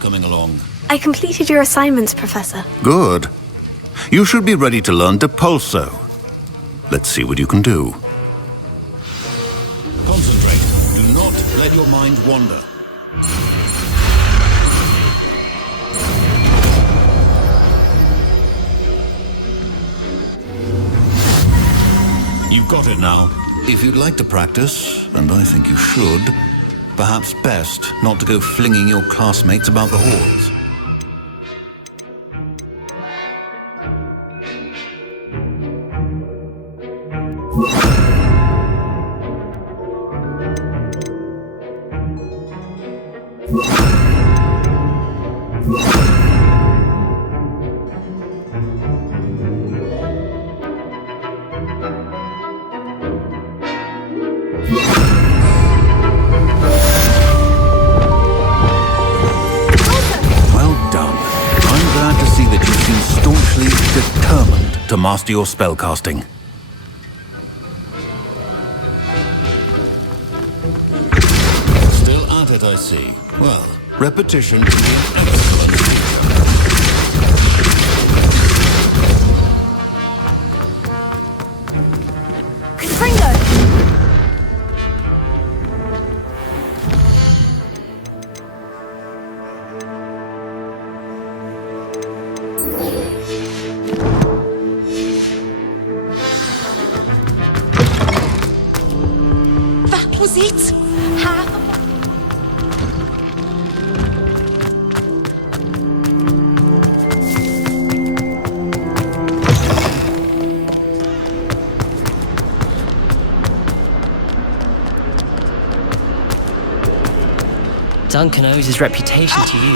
Coming along. I completed your assignments, Professor. Good. You should be ready to learn Depulso. Let's see what you can do. Concentrate. Do not let your mind wander. You've got it now. If you'd like to practice, and I think you should, perhaps best not to go flinging your classmates about the halls. To master your spellcasting. Still at it, I see. Well, repetition can be an excellent teacher. Duncan owes his reputation to you.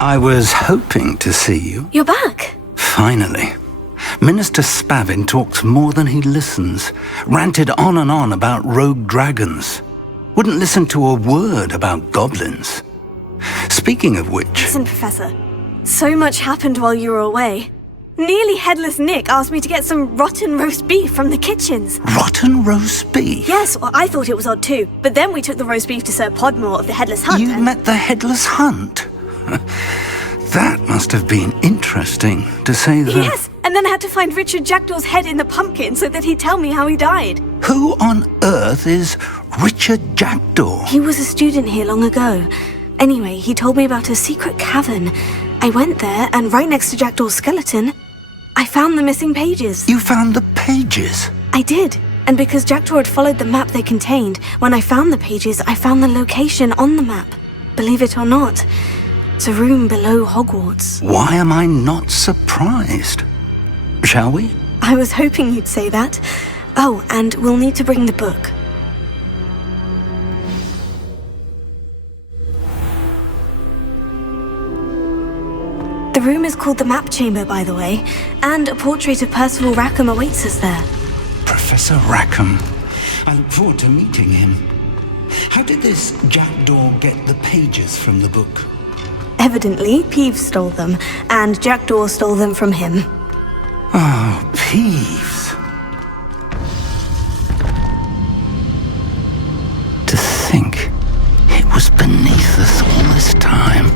I was hoping to see you. You're back. Finally. Minister Spavin talks more than he listens. Ranted on and on about rogue dragons. Wouldn't listen to a word about goblins. Speaking of which... Listen, Professor. So much happened while you were away. Nearly Headless Nick asked me to get some rotten roast beef from the kitchens. Rotten roast beef? Yes, well, I thought it was odd too. But then we took the roast beef to Sir Podmore of the Headless Hunt. You met the Headless Hunt? That must have been interesting, to say the... Yes, and then I had to find Richard Jackdaw's head in the pumpkin so that he'd tell me how he died. Who on earth is Richard Jackdaw? He was a student here long ago. Anyway, he told me about a secret cavern. I went there, and right next to Jackdaw's skeleton, I found the missing pages. You found the pages? I did. And because Jackdaw had followed the map they contained, when I found the pages, I found the location on the map. Believe it or not, it's a room below Hogwarts. Why am I not surprised? Shall we? I was hoping you'd say that. Oh, and we'll need to bring the book. The room is called the Map Chamber, by the way, and a portrait of Percival Rackham awaits us there. Professor Rackham. I look forward to meeting him. How did this Jackdaw get the pages from the book? Evidently, Peeves stole them, and Jackdaw stole them from him. Oh, Peeves. To think it was beneath us all this time.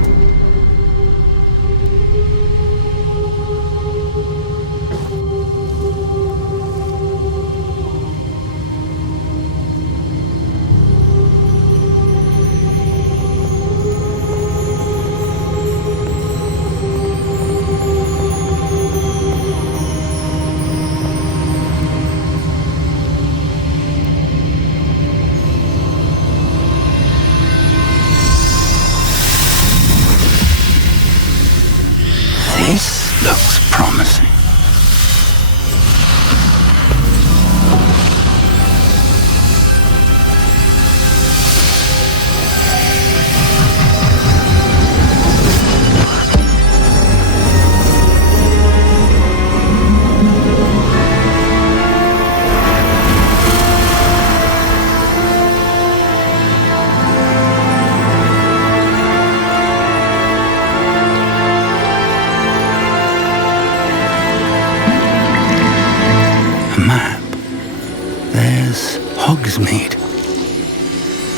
was Hogsmeade.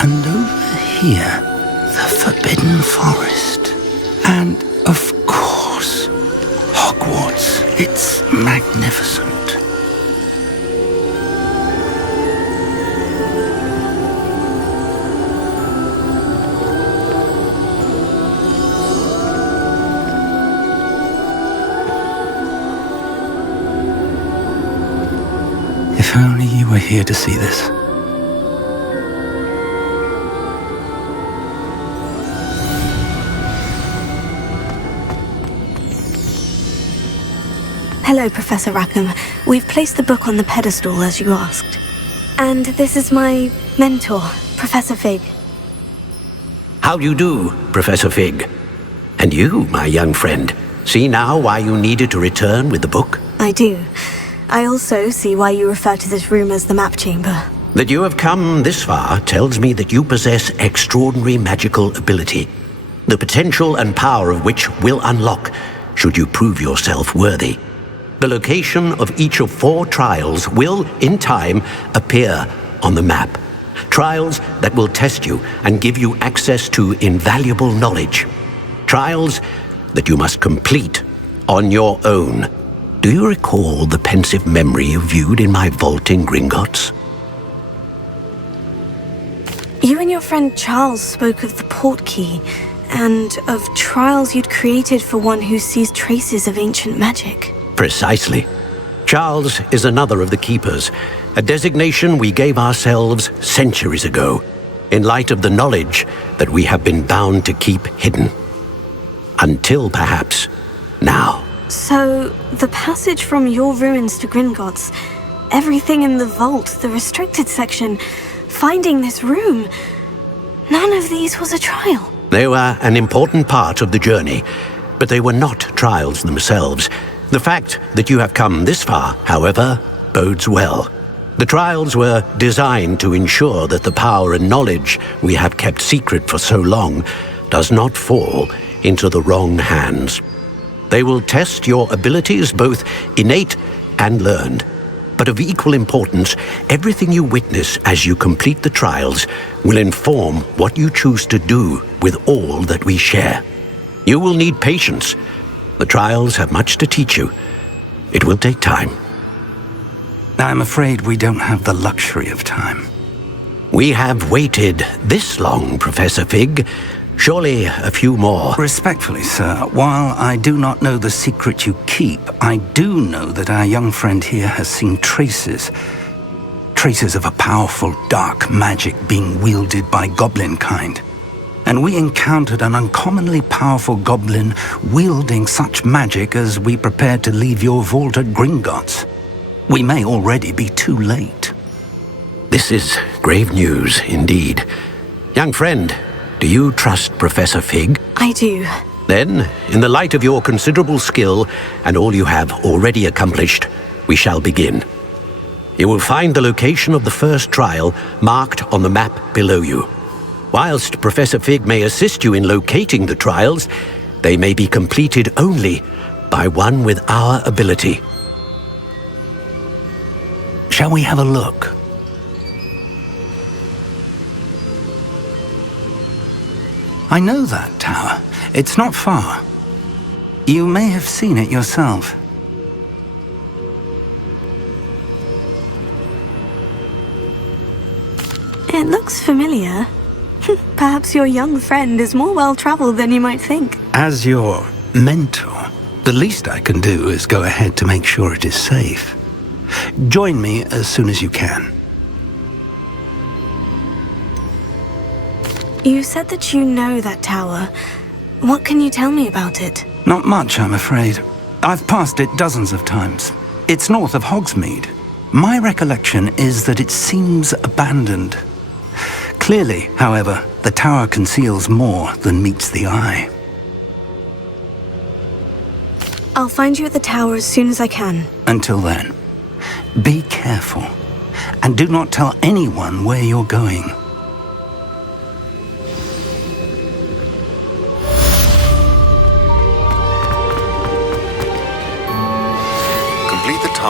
And over here, the Forbidden Forest. And, of course, Hogwarts. It's magnificent. If only you were here to see this. Hello, Professor Rackham. We've placed the book on the pedestal, as you asked. And this is my mentor, Professor Fig. How do you do, Professor Fig? And you, my young friend, see now why you needed to return with the book? I do. I also see why you refer to this room as the map chamber. That you have come this far tells me that you possess extraordinary magical ability, the potential and power of which will unlock should you prove yourself worthy. The location of each of 4 trials will, in time, appear on the map. Trials that will test you and give you access to invaluable knowledge. Trials that you must complete on your own. Do you recall the pensive memory you viewed in my vault in Gringotts? You and your friend Charles spoke of the Portkey, and of trials you'd created for one who sees traces of ancient magic. Precisely. Charles is another of the Keepers, a designation we gave ourselves centuries ago, in light of the knowledge that we have been bound to keep hidden. Until, perhaps, now. So, the passage from your ruins to Gringotts, everything in the vault, the restricted section, finding this room, none of these was a trial. They were an important part of the journey, but they were not trials themselves. The fact that you have come this far, however, bodes well. The trials were designed to ensure that the power and knowledge we have kept secret for so long does not fall into the wrong hands. They will test your abilities, both innate and learned. But of equal importance, everything you witness as you complete the trials will inform what you choose to do with all that we share. You will need patience. The trials have much to teach you. It will take time. I'm afraid we don't have the luxury of time. We have waited this long, Professor Fig. Surely a few more. Respectfully, sir, while I do not know the secret you keep, I do know that our young friend here has seen traces of a powerful dark magic being wielded by goblin kind. And we encountered an uncommonly powerful goblin wielding such magic as we prepared to leave your vault at Gringotts. We may already be too late. This is grave news indeed. Young friend, do you trust Professor Fig? I do. Then, in the light of your considerable skill and all you have already accomplished, we shall begin. You will find the location of the first trial marked on the map below you. Whilst Professor Fig may assist you in locating the trials, they may be completed only by one with our ability. Shall we have a look? I know that tower. It's not far. You may have seen it yourself. It looks familiar. Perhaps your young friend is more well-traveled than you might think. As your mentor, the least I can do is go ahead to make sure it is safe. Join me as soon as you can. You said that you know that tower. What can you tell me about it? Not much, I'm afraid. I've passed it dozens of times. It's north of Hogsmeade. My recollection is that it seems abandoned. Clearly, however, the tower conceals more than meets the eye. I'll find you at the tower as soon as I can. Until then, be careful, and do not tell anyone where you're going.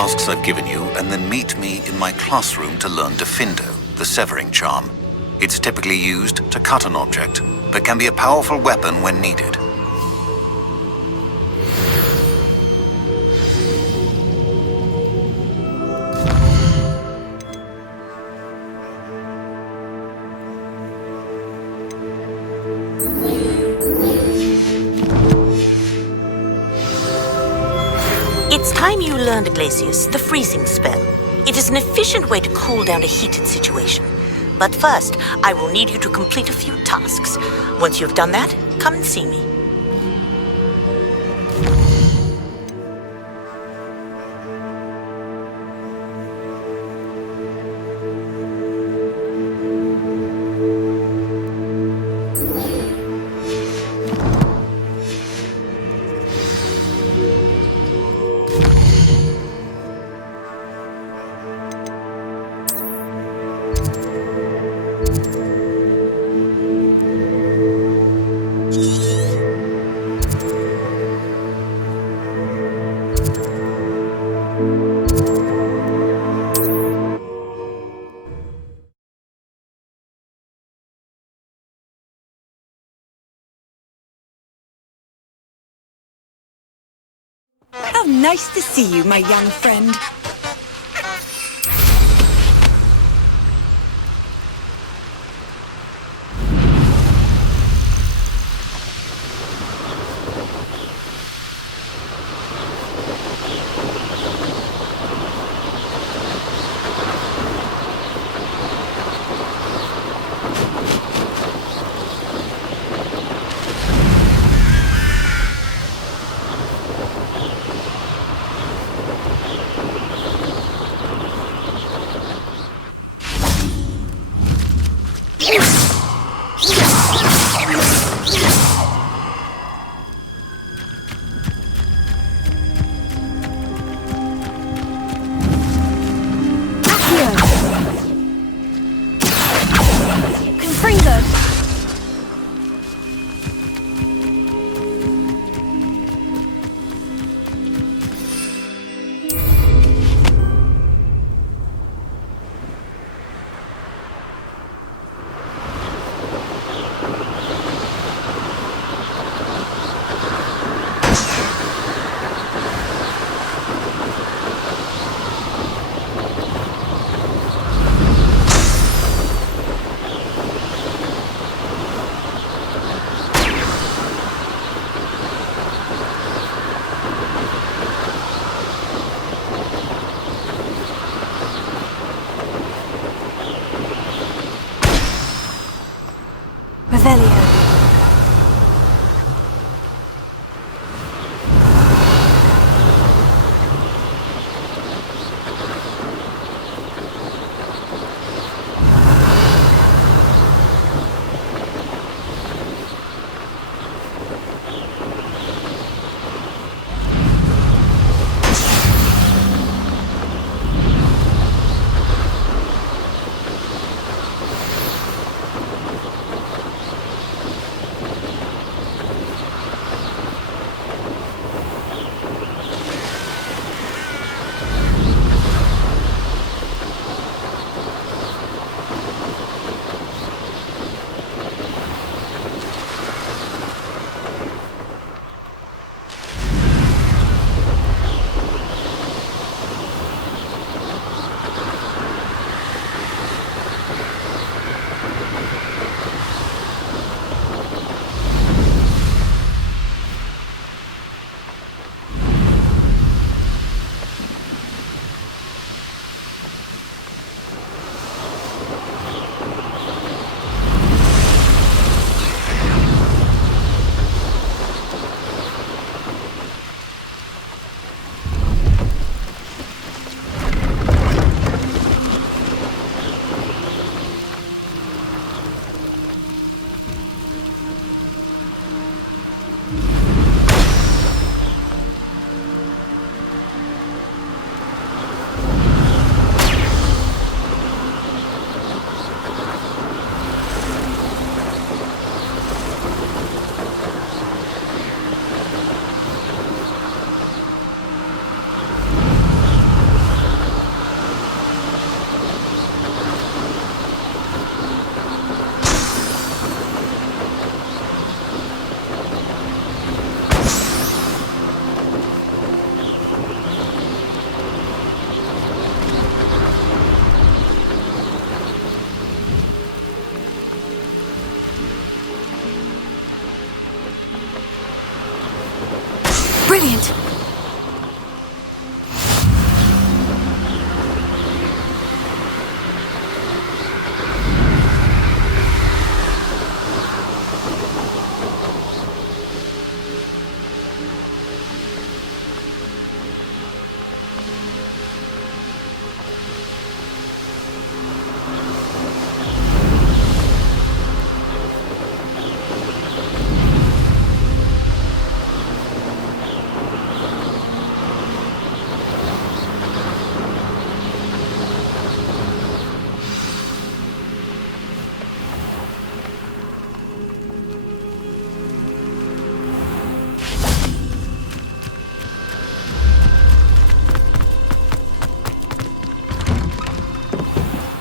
tasks I've given you, and then meet me in my classroom to learn Defindo, the severing charm. It's typically used to cut an object, but can be a powerful weapon when needed. It's time you learned, Glacius, the freezing spell. It is an efficient way to cool down a heated situation. But first, I will need you to complete a few tasks. Once you've done that, come and see me. How nice to see you, my young friend. Brilliant.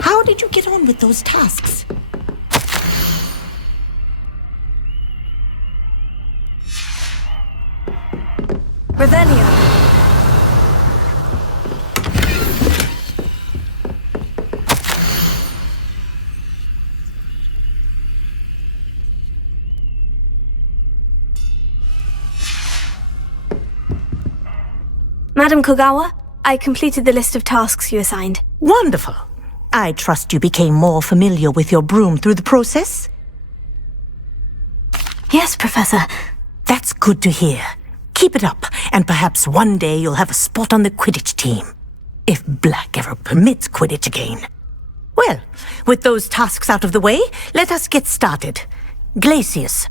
How did you get on with those tasks? Revelio. Madam Kogawa, I completed the list of tasks you assigned. Wonderful. I trust you became more familiar with your broom through the process? Yes, Professor. That's good to hear. Keep it up, and perhaps one day you'll have a spot on the Quidditch team. If Black ever permits Quidditch again. Well, with those tasks out of the way, let us get started. Glacius.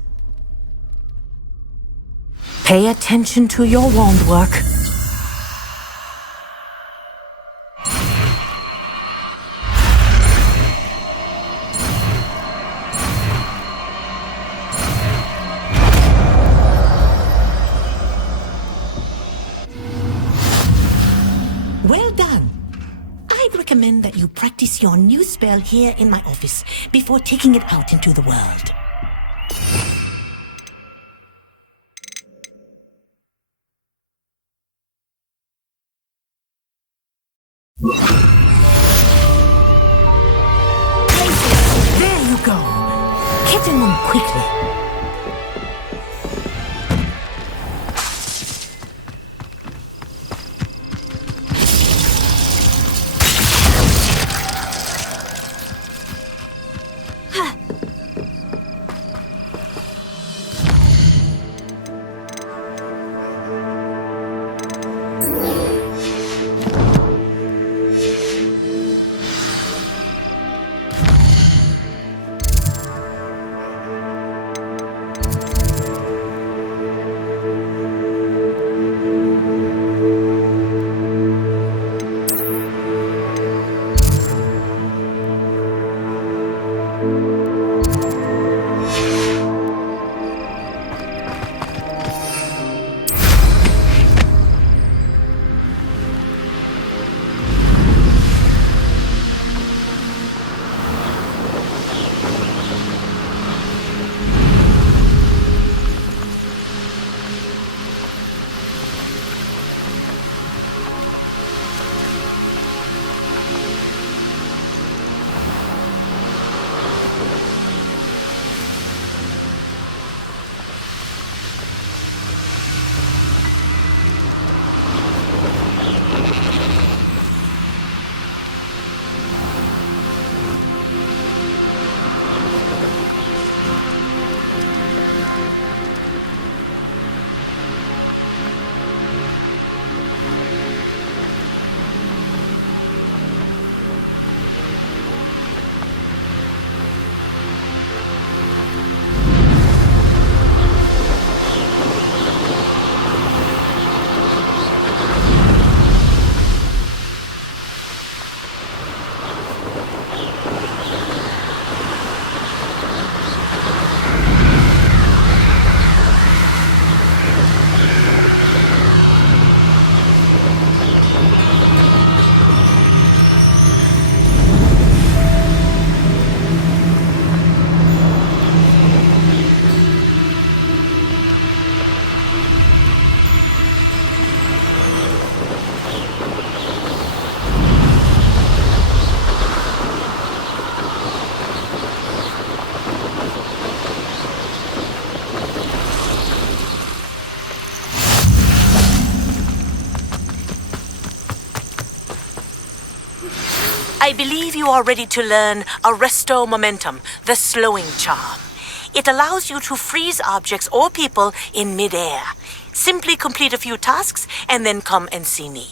Pay attention to your wand work. Well done. I'd recommend that you practice your new spell here in my office before taking it out into the world. There you go. Get in them quickly. I believe you are ready to learn Arresto Momentum, the slowing charm. It allows you to freeze objects or people in midair. Simply complete a few tasks and then come and see me.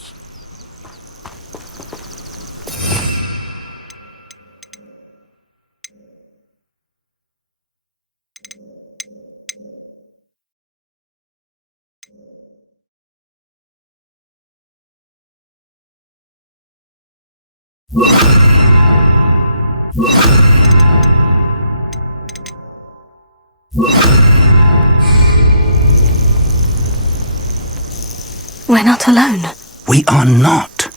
We're not alone. We are not.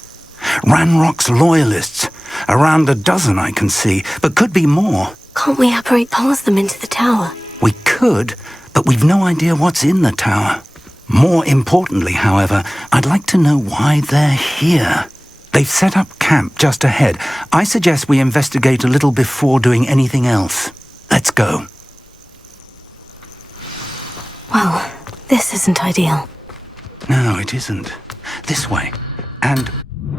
Ranrock's loyalists. Around a dozen I can see, but could be more. Can't we apparate past them into the tower? We could, but we've no idea what's in the tower. More importantly, however, I'd like to know why they're here. They've set up camp just ahead. I suggest we investigate a little before doing anything else. Let's go. Well, this isn't ideal. No, it isn't. This way. And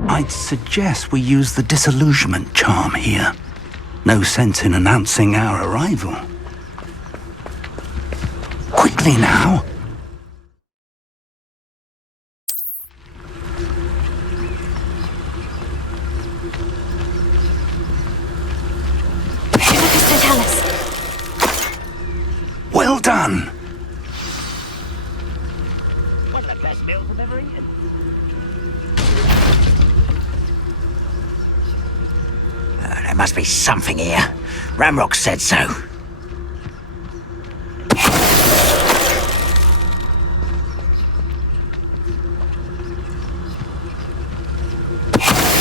I'd suggest we use the disillusionment charm here. No sense in announcing our arrival. Quickly now! Well done! What's the best meal I've ever eaten? There must be something here. Ranrock said so. There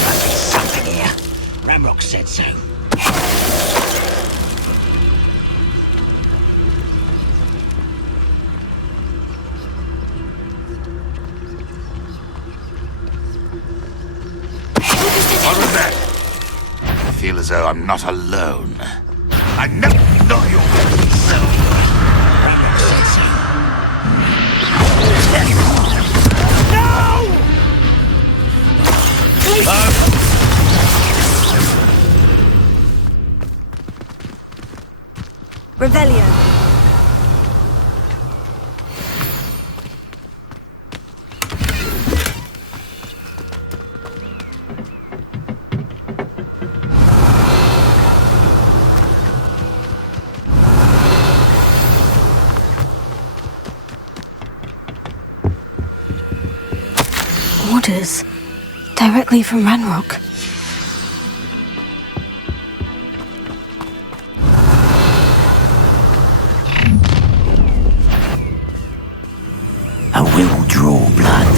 must be something here. Ranrock said so. I feel as though I'm not alone. I know not your self. No! Revelio. Orders. Directly from Ranrock. I will draw blood.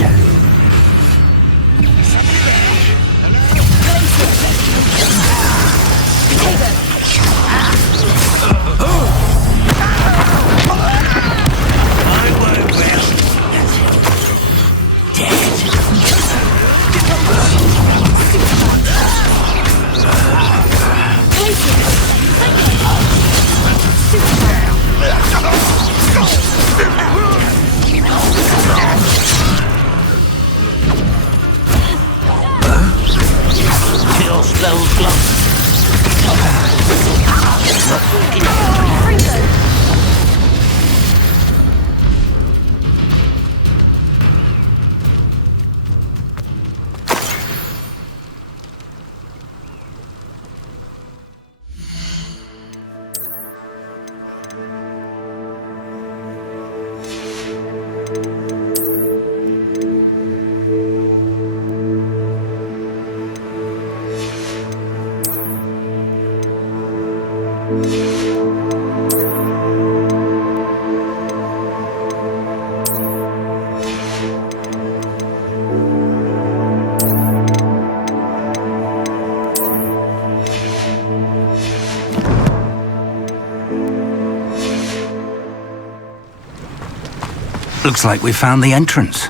Looks like we found the entrance.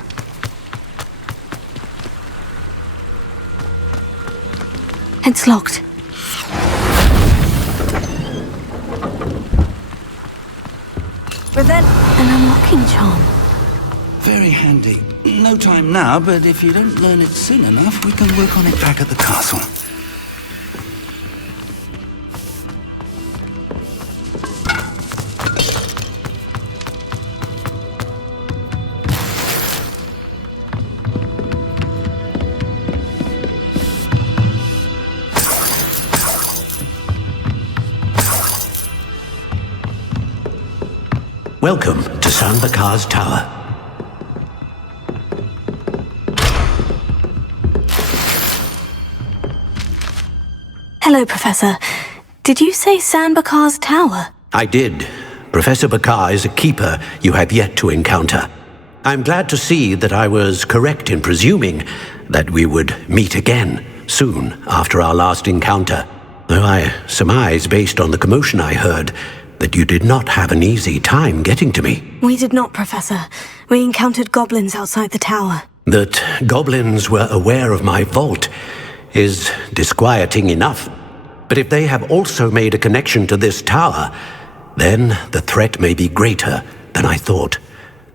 It's locked. An unlocking charm. Very handy. No time now, but if you don't learn it soon enough, we can work on it back at the castle. Welcome to San Bakar's Tower. Hello, Professor. Did you say San Bakar's Tower? I did. Professor Bakar is a keeper you have yet to encounter. I'm glad to see that I was correct in presuming that we would meet again soon after our last encounter, though I surmise, based on the commotion I heard, that you did not have an easy time getting to me. We did not, Professor. We encountered goblins outside the tower. That goblins were aware of my vault is disquieting enough. But if they have also made a connection to this tower, then the threat may be greater than I thought.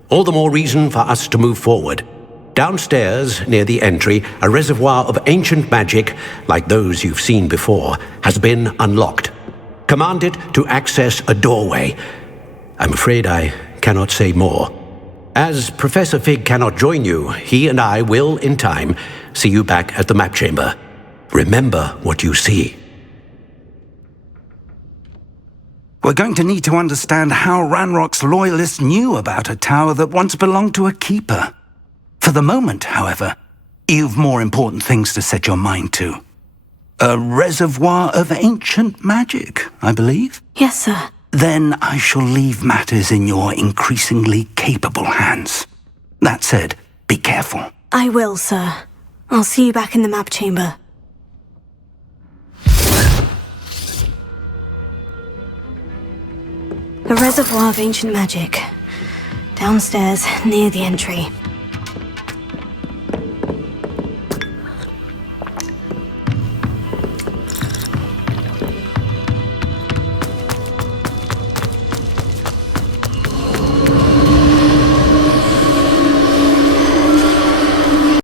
All the more reason for us to move forward. Downstairs, near the entry, a reservoir of ancient magic, like those you've seen before, has been unlocked. Command it to access a doorway. I'm afraid I cannot say more. As Professor Fig cannot join you, he and I will, in time, see you back at the map chamber. Remember what you see. We're going to need to understand how Ranrock's loyalists knew about a tower that once belonged to a keeper. For the moment, however, you've more important things to set your mind to. A reservoir of ancient magic, I believe? Yes, sir. Then I shall leave matters in your increasingly capable hands. That said, be careful. I will, sir. I'll see you back in the map chamber. A reservoir of ancient magic. Downstairs, near the entry.